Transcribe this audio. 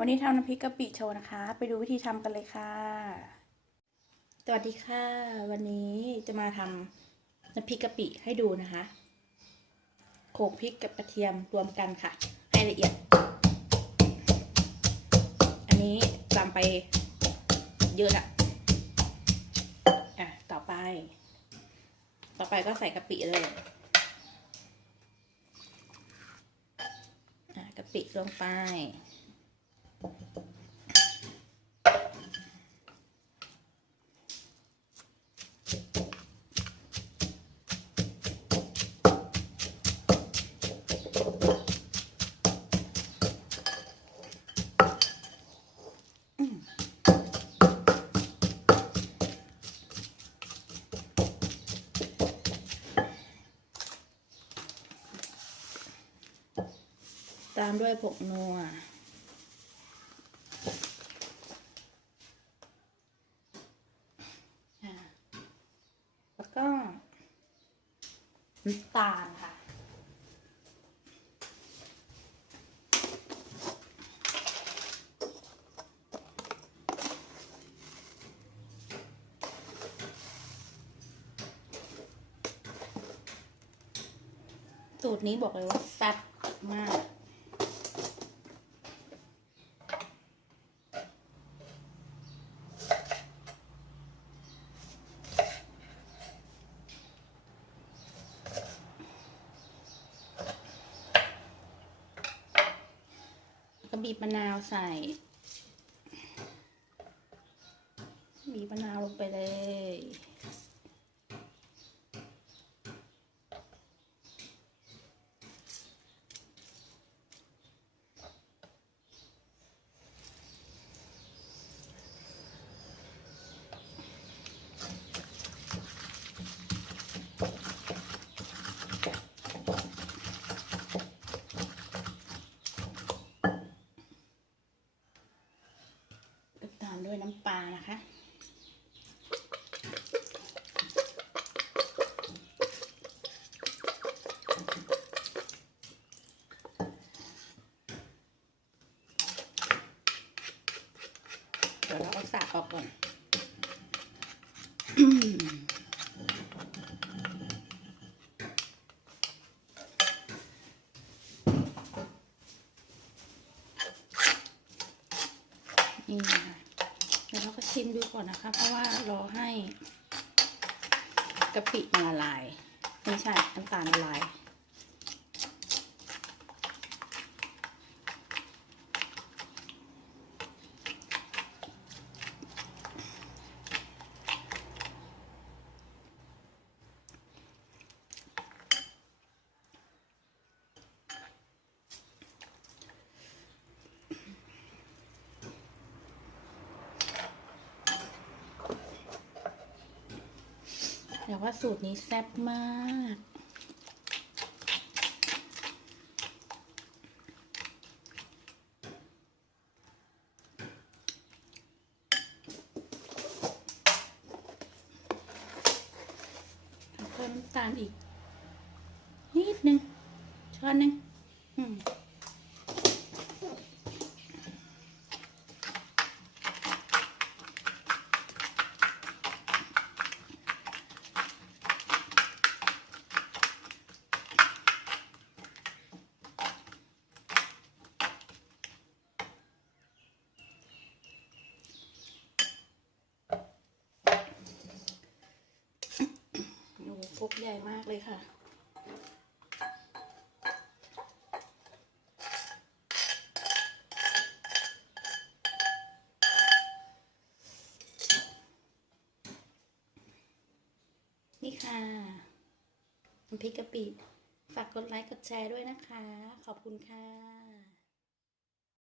วันนี้ทำน้ำพริกกะปิโชว์นะคะ ไปดูวิธีทำกันเลยค่ะ สวัสดีค่ะ วันนี้จะมาทำน้ำพริกกะปิให้ดูนะคะโขลกพริกกับกระเทียมรวมกันค่ะ ให้ละเอียด อันนี้ตามไปเยอะละอะ ต่อไป ต่อไปก็ใส่กะปิเลยอะกะปิลงไป ตามด้วยผงนัวอ่าแล้วก็น้ำตาลค่ะ สูตรนี้บอกเลยว่าแซ่บมาก ก็บีบมะนาวใส่ บีบมะนาวลงไปเลย ด้วยน้ำปลานะคะเดี๋ยวเราเอาสากออกก่อนนี่นะ ชิมดูก่อนนะคะ เพราะว่ารอให้กะปิมันละลาย ไม่ใช่น้ำตาลละลาย แต่ว่าสูตรนี้แซ่บมาก เพิ่มน้ำตาลอีก นิดนึงช้อนนึงอืม โอ้โห พกใหญ่มากเลยค่ะ นี่ค่ะน้ำพริกกะปิ ฝากกดไลค์ กดแชร์ด้วยนะคะ ขอบคุณค่ะ